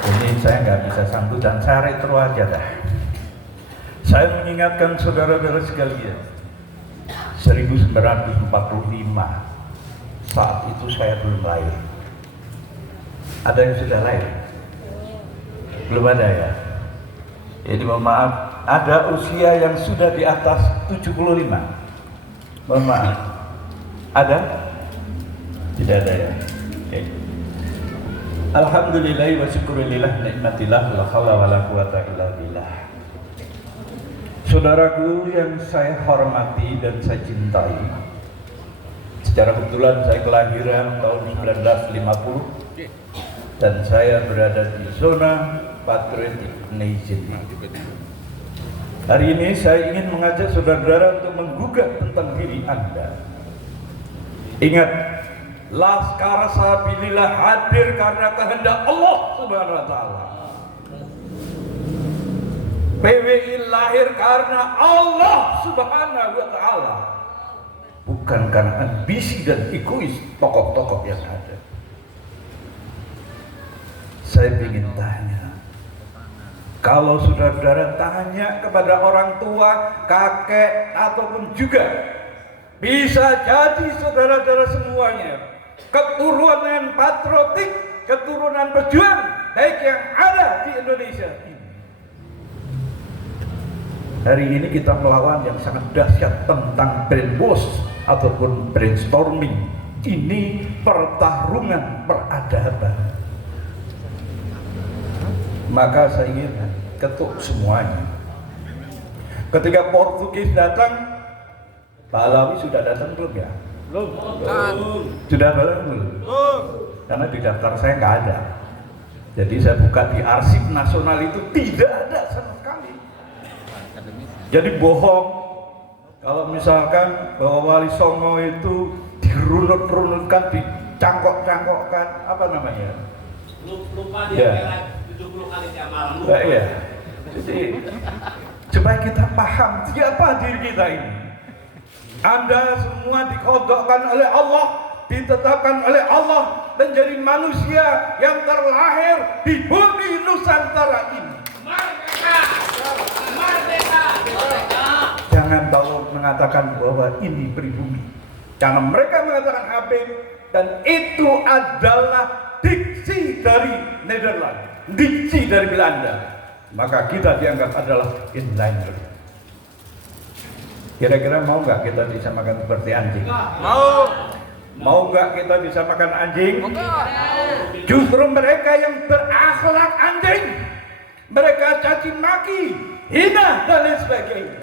Ini saya nggak bisa sambutan, saya retro aja dah. Saya mengingatkan saudara-saudara sekalian, 1945 saat itu saya belum lahir. Ada yang sudah lahir? Belum ada ya? Jadi mohon maaf, ada usia yang sudah di atas 75. Mohon maaf. Ada? Tidak ada ya? Okay. Alhamdulillah wa syukurillah nikmatillah la haula wala quwata illa billah. Saudaraku yang saya hormati dan saya cintai, secara kebetulan saya kelahiran tahun 1950 dan saya berada di zona Patriotic Nation. Hari ini saya ingin mengajak saudara-saudara untuk menggugat tentang diri Anda. Ingat, Laskar Sabilillah hadir karena kehendak Allah Subhanahu wa taala. PWI lahir karena Allah Subhanahu wa taala, bukan karena ambisi dan egois tokoh-tokoh yang ada. Saya ingin tanya, kalau saudara-saudara tanya kepada orang tua, kakek, ataupun juga bisa jadi saudara-saudara semuanya keturunan patriotik, keturunan pejuang baik yang ada di Indonesia ini. Hari ini kita melawan yang sangat dahsyat tentang brainwash ataupun brainstorming. Ini pertarungan peradaban. Maka saya ingin ketuk semuanya. Ketika Portugis datang, Pahlawi sudah datang belum ya? Belum. Sudah belum? Karena di daftar saya nggak ada. Jadi saya buka di arsip nasional itu tidak ada sama sekali. Jadi bohong kalau misalkan bahwa Wali Songo itu dirunut-runutkan, dicangkok-cangkokkan, apa namanya? Lupa dia ya. 70 kali tiap malam. Iya. Jadi supaya kita paham siapa diri kita ini. Anda semua dikodokkan oleh Allah, ditetapkan oleh Allah menjadi manusia yang terlahir di bumi Nusantara ini. Merdeka! Merdeka! Merdeka! Jangan tahu mengatakan bahwa ini pribumi. Karena mereka mengatakan Habib, dan itu adalah diksi dari Nederland, diksi dari Belanda. Maka kita dianggap adalah inlander. Kira-kira mau nggak kita disamakan seperti anjing? Mau. Mau nggak kita disamakan anjing? Justru mereka yang berakhlak anjing, mereka caci maki, hina dan lain sebagainya.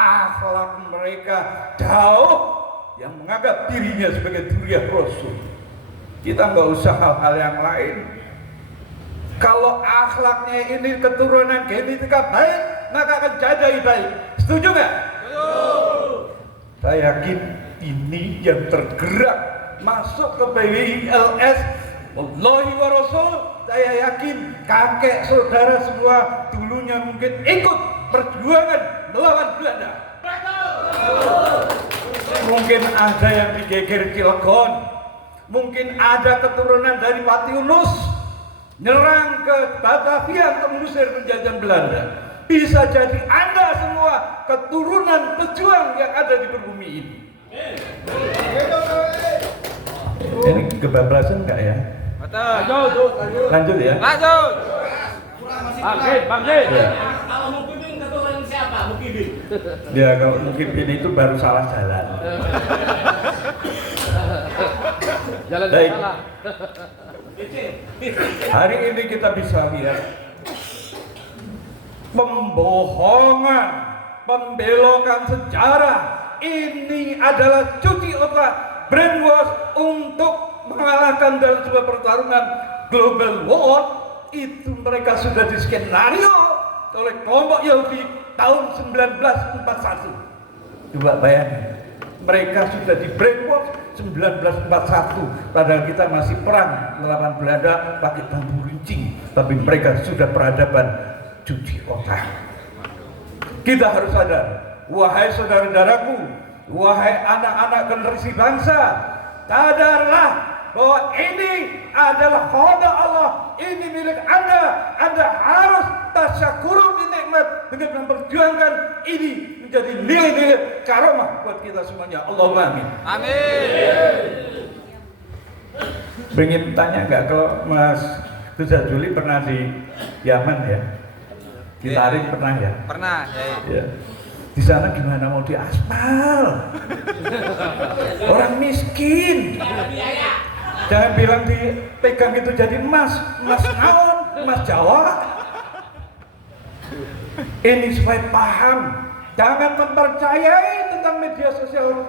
Akhlak mereka jauh, yang menganggap dirinya sebagai duriah Rasul. Kita nggak usah hal-hal yang lain. Kalau akhlaknya ini keturunan genetika baik, maka akan jadi baik. Setuju nggak? Saya yakin ini yang tergerak masuk ke PWILS, Wallahi wa Rasul. Saya yakin kakek saudara semua dulunya mungkin ikut perjuangan melawan Belanda. Mungkin ada yang digeger Cilegon, mungkin ada keturunan dari Pati Unus nyerang ke Batavia untuk mengusir penjajahan Belanda. Bisa jadi Anda semua keturunan pejuang yang ada di bumi ini. Ini kebablasan enggak ya? Lanjut ya? Lanjut. Bangkit. Ya. Kalau Mukimin keturunan siapa? Mukimin. Ya kalau mungkin ini itu baru salah jalan. Jalan Baik. salah. Hari ini kita bisa lihat pembohongan, pembelokan sejarah. Ini adalah cuci otak, brainwash untuk mengalahkan dalam sebuah pertarungan global war. Itu mereka sudah diskenario oleh kelompok Yahudi tahun 1941. Coba bayangin, mereka sudah di brainwash 1941, padahal kita masih perang melawan Belanda pakai bambu runcing, tapi mereka sudah peradaban cuci otak. Kita harus sadar, wahai saudara-saudaraku, wahai anak-anak generasi bangsa, sadarlah bahwa ini adalah khodam Allah, ini milik Anda. Anda harus tasyakurun nikmat dengan memperjuangkan ini menjadi nilai-nilai karomah buat kita semuanya. Allahumma amin. Pengen tanya nggak kalau Mas Gus Juli pernah di Yaman ya? Di Tarim pernah ya? Pernah, Ya. Di sana gimana mau diaspal? Orang miskin. Jangan bilang dipegang itu jadi emas naon, emas Jawa. Ini supaya paham. Jangan mempercayai tentang media sosial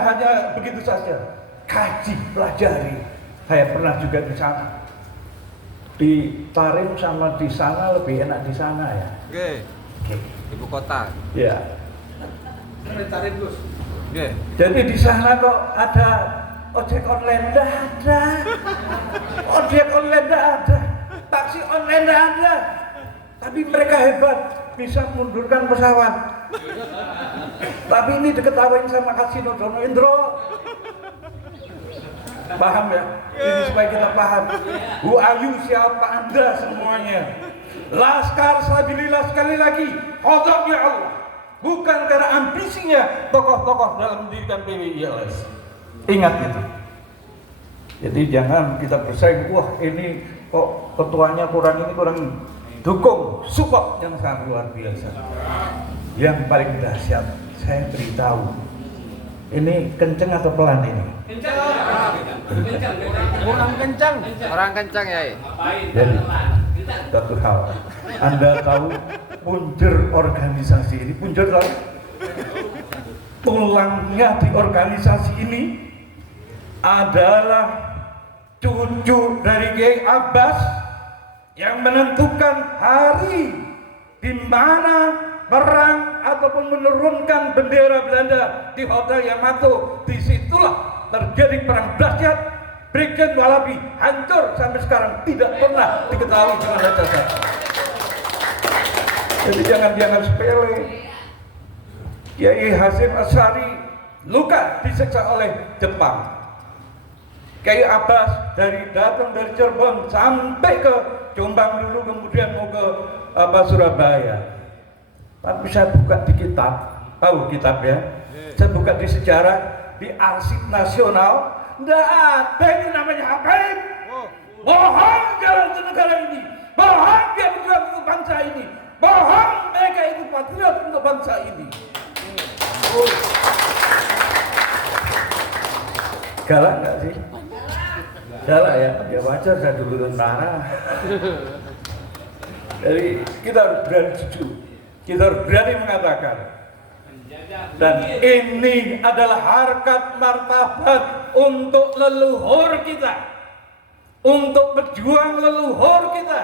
hanya begitu saja. Kaji, pelajari. Saya pernah juga di sana. Di Tarim sama di sana lebih enak di sana ya. Oke. Ibu kota. Ya. Tarim Gus. Oke. Jadi di sana kok ada ojek online? Tidak ada. Ojek online tidak ada. Taksi online tidak ada. Tapi mereka hebat, bisa mundurkan pesawat. Tapi ini diketawain sama Kasino Dono Indro. Paham ya? Ini supaya kita paham. Who are you, siapa Anda semuanya? Laskar Sabilillah sekali lagi, khodamnya Allah. Bukan karena ambisinya tokoh-tokoh dalam mendirikan PWILS. Ingat itu. Jadi jangan kita bersaing, wah ini kok ketuanya kurang ini kurang. Dukung, support yang sangat luar biasa. Yang paling dahsyat, saya beritahu. Ini kenceng atau pelan ini? Orang kencang ya. Jadi, satu hal, Anda tahu punjer organisasi ini, punjer tahu? Tulangnya di organisasi ini adalah cucu dari Kiai Abbas yang menentukan hari di mana perang ataupun menurunkan bendera Belanda di Hotel Yamato. Disitulah terjadi perang dahsyat. Brigjen Walabi hancur sampai sekarang tidak pernah diketahui dengan data. Jadi jangan dianggap sepele. Kiai Hasyim Asy'ari luka disiksa oleh Jepang. Kiai Abbas datang dari Cirebon sampai ke Jombang dulu, kemudian mau ke Surabaya. Tapi saya buka di kitab, tahu kitab ya? Saya buka di sejarah, di arsip nasional, nggak ada ini namanya Habib. Bohong jalan ke negara ini, bohong dia berjuang untuk bangsa ini, bohong mereka itu patriot untuk bangsa ini. Galak nggak sih? Galak ya? Ya wajar, saya dulu tentara. Jadi kita harus berani jujur, kita harus berani mengatakan. Dan ini adalah harkat martabat untuk leluhur kita, untuk berjuang leluhur kita.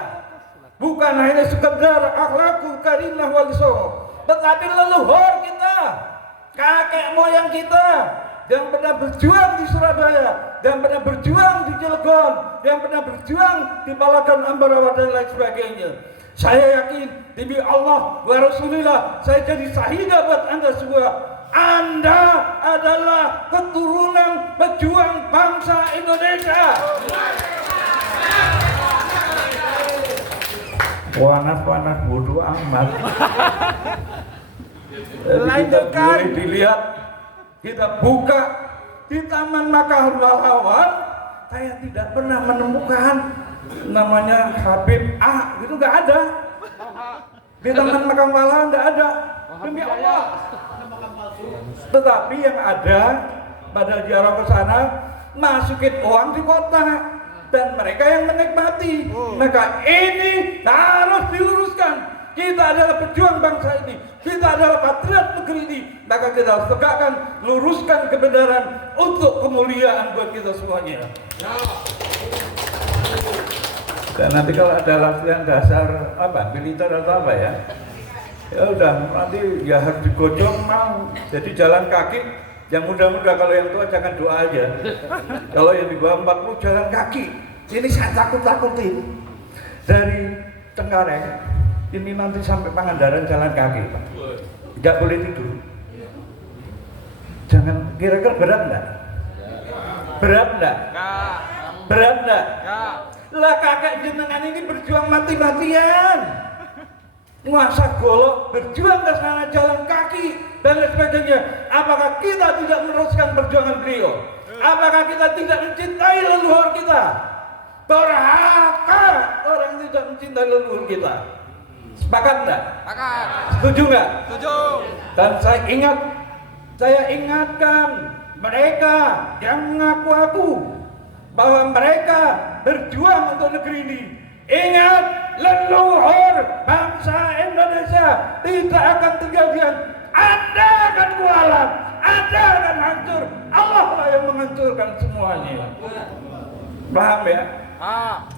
Bukan hanya sekedar akhlakul karimah wal isoh, tetapi leluhur kita, kakek moyang kita yang pernah berjuang di Surabaya, yang pernah berjuang di Cilegon, yang pernah berjuang di Palagan, Ambarawa dan lain sebagainya. Saya yakin demi Allah wa Rasulillah, saya jadi syahidah buat Anda semua. Anda adalah keturunan pejuang bangsa Indonesia. Panas-panas bodoh amat. Jadi kita boleh dilihat, kita buka di Taman Makam Pahlawan. Saya tidak pernah menemukan namanya Habib A, itu nggak ada. Di Taman Makam Pahlawan nggak ada. Demi Allah. Tetapi yang ada pada ziarah ke sana, masukin uang di kota dan mereka yang menikmati. Maka ini harus diluruskan. Kita adalah pejuang bangsa ini, kita adalah patriot negeri ini. Maka kita harus tegakkan, luruskan kebenaran untuk kemuliaan buat kita semuanya. Dan nanti kalau ada latihan dasar apa, militer atau apa ya, ya udah nanti ya harus digojong mau. Jadi jalan kaki, yang muda-muda, kalau yang tua jangan doa aja. Kalau yang di bawah 40 jalan kaki. Ini saya takut-takutin. Dari Cengkareng ini nanti sampai Pangandaran jalan kaki, Pak. Tidak boleh tidur. Jangan, kira-kira berat enggak? Berat enggak? Enggak. Berat enggak? Enggak. Lah kakek jenengan ini berjuang mati-matian. Masa golok berjuang ke sana jalan kaki dan lain sebagainya. Apakah kita tidak meneruskan perjuangan beliau? Apakah kita tidak mencintai leluhur kita? Durhaka orang yang tidak mencintai leluhur kita. Sepakat enggak? Sepakat. Setuju enggak? Setuju. Dan saya ingatkan mereka yang mengaku-ngaku bahwa mereka berjuang untuk negeri ini. Ingat, leluhur bangsa Indonesia tidak akan tinggal diam. Anda akan kualat, Anda akan hancur. Allah lah yang menghancurkan semuanya. Paham ya?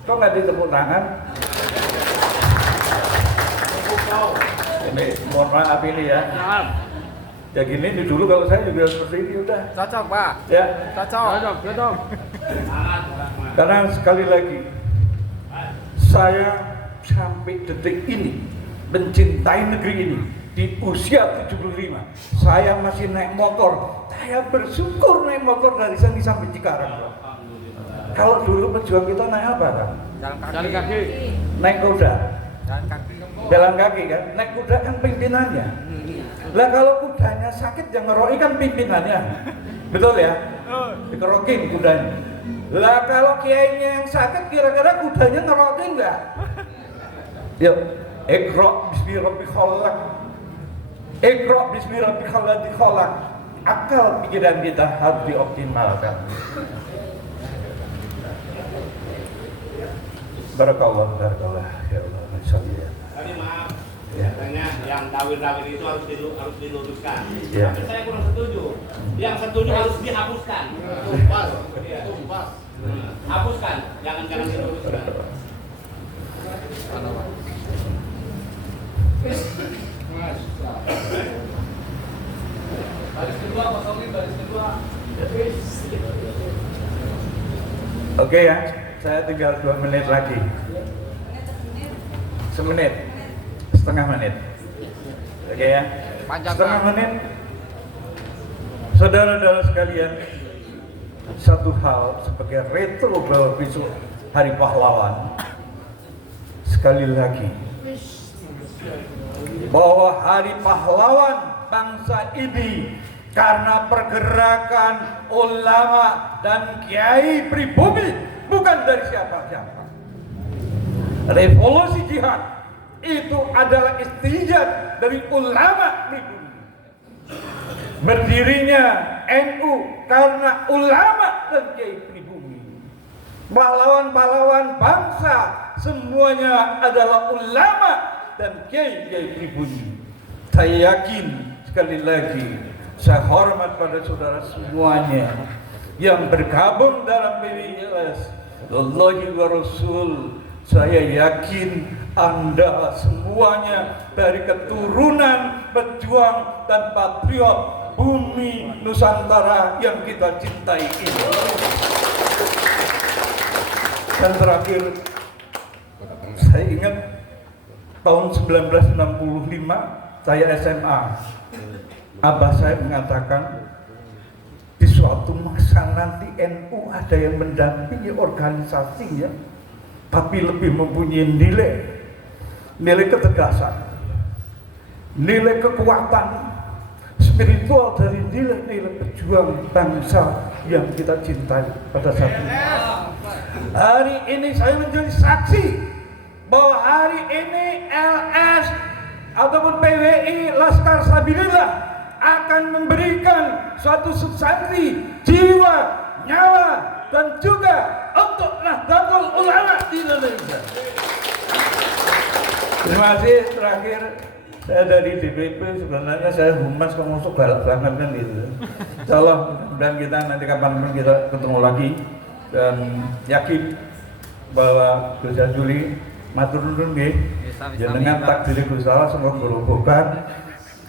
Kok nggak ditepuk tangan? Ini mohon maaf ini ya. Ya gini ini dulu kalau saya juga seperti ini udah. Cocok, Pak. Ya. Cocok. Cocok. Karena sekali lagi saya sampai detik ini mencintai negeri ini. Di usia 75 saya masih naik motor. Saya bersyukur naik motor dari sini sampai Cikarang. Kalau dulu pejuang kita naik apa kan? Jalan kaki. Naik kuda. Jalan kaki. Jalan kaki kan? Naik kuda kan pimpinannya. Lah kalau kudanya sakit yang ngeroi kan pimpinannya. Betul ya? Dikerokin kudanya. Lah kalau kiainya yang sakit kira-kira kudanya ngerokin enggak? Yuk, Iqra bismi rabbikal khalaq. Iqra bismi rabbikal ladzi khalaq. Akal pikiran kita harus dioptimalkan. Barakallah ya Allah, masyaallah. Tadi maaf, Ya. katanya yang tawil-tawil itu harus diluruskan. Ya. Tapi saya kurang setuju. Yang setuju harus dihapuskan. Iya. Hapuskan, jangan diluruskan. Baris kedua, kosongin baris kedua. Oke ya, saya tinggal 2 menit lagi. Semenit, setengah menit. Oke ya, Panjang, setengah Pak. menit. Saudara-saudara sekalian, satu hal sebagai retro bahwa besok Hari Pahlawan, sekali lagi bahwa Hari Pahlawan bangsa ini karena pergerakan ulama dan kiai pribumi, bukan dari siapa-siapa. Revolusi jihad itu adalah istihad dari ulama pribumi. Berdirinya NU karena ulama dan kiai pribumi. Pahlawan-pahlawan bangsa semuanya adalah ulama dan kiai-kiai pribumi. Saya yakin sekali lagi, saya hormat pada saudara semuanya yang bergabung dalam PWILS Allahi wa Rasul. Saya yakin Anda semuanya dari keturunan pejuang dan patriot bumi Nusantara yang kita cintai ini. Dan terakhir, saya ingat tahun 1965 saya SMA. Abah saya mengatakan di suatu masa nanti NU ada yang mendampingi organisasinya, tapi lebih mempunyai nilai ketegasan, nilai kekuatan spiritual dari nilai-nilai pejuang bangsa yang kita cintai pada saat ini. Hari ini saya menjadi saksi bahwa hari ini LS ataupun PWI Laskar Sabilillah akan memberikan suatu substansi jiwa, nyawa dan juga untuk Nahdlatul Ulama di Indonesia. Terima kasih. Terakhir, saya dari DPP, sebenarnya saya humas kok masuk galak banget kan gitu. Insyaallah dan kita nanti kapan-kapan kita ketemu lagi dan yakin bahwa Gus Juli matur nuwun nggih. Jenengan takdir Gusti Allah semoga berhubungan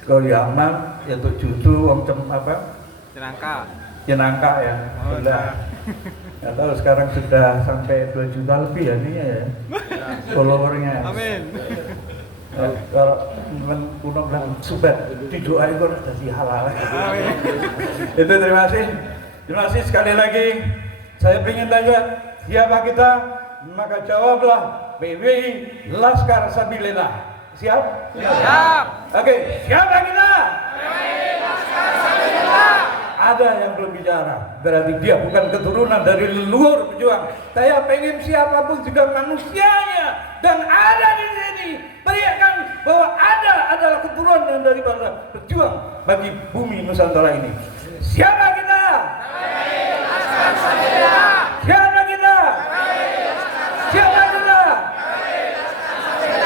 ke Yaman yaitu cucu wong Cinangka ya. Sudah. Ya tahu sekarang sudah sampai 2 juta lebih ya ini ya. Followernya. Amin. Kalau teman kuno bilang subat didoain kok jadi halal. Amin. Itu terima kasih. Terima kasih sekali lagi. Saya ingin tanya, siapa kita? Maka jawablah PWI Laskar Sabilillah. Siap? Siap. Oke, siapa kita? Ada yang belum bicara, berarti dia bukan keturunan dari leluhur pejuang. Saya pengen siapapun juga manusianya dan ada di sini. Teriakkan bahwa ada adalah keturunan daripada pejuang bagi bumi Nusantara ini. Siapa kita? Siapa kita? Siapa kita?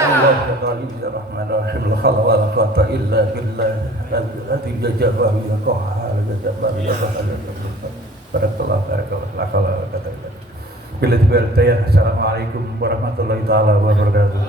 Bismillahirrahmanirrahim. La haula wa la quwwata illa billah. Al-Ati jabbar ya Taha jabbar ya Taha. Barakallahu barakallahu. La haula wa la quwwata illa billah. Bila tiba-tiba, assalamualaikum warahmatullahi taala wabarakatuh.